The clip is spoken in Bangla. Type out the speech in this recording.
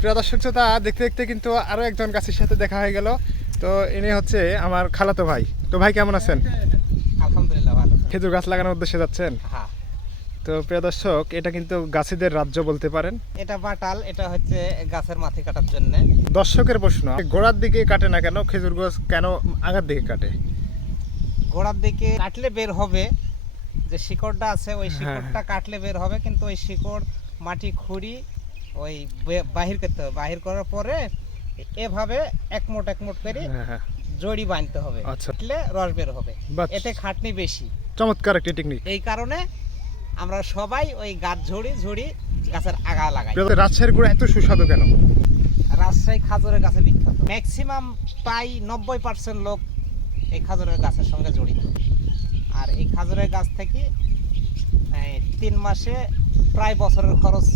প্রিয় দর্শক শ্রোতা দেখতে দেখতে কিন্তু আরও একজন গাছের সাথে দেখা হয়ে গেল। তো ইনি হচ্ছে আমার খালাতো ভাই। তো ভাই কেমন আছেন? আলহামদুলিল্লাহ ভালো। খেজুর গাছ লাগানোর উদ্দেশ্যে যাচ্ছেন? হ্যাঁ। তো প্রিয় দর্শক এটা কিন্তু গাছেদের রাজ্য বলতে পারেন। এটা বাটাল এটা হচ্ছে গাছের মাথি কাটার জন্য। দর্শকের প্রশ্ন গোড়ার দিকে কাটে না কেন? খেজুর গাছ কেন আগার দিকে কাটে? গোড়ার দিকে কাটলে বের হবে যে শিকড়টা আছে ওই হ্যাঁ, শিকড়টা কাটলে বের হবে কিন্তু ওই শিকড় মাটি খুঁড়ি ওই বাহির করতে হবে। বাহির করার পরে এভাবে একমোট একমোট করে হ্যাঁ, হ্যাঁ। জড়ি বাঁধতে হবে। আচ্ছা। রস বের হবে। এতে খাটনি বেশি। চমৎকার একটি টেকনিক এই কারণে আমরা সবাই ওই গাছ ঝুড়ি ঝুড়ি গাছের আগা লাগাই। রাজশাহীর গুড়া এত সুস্বাদু কেন? রাজশাহী খাজুরের গাছে বিখ্যাত। ম্যাক্সিমাম প্রায় নব্বই পার্সেন্ট লোক এই খাজুরের গাছের সঙ্গে জড়িত। আর এই খাজুরের গাছ থেকে তিন মাসে প্রায় বছরের খরচ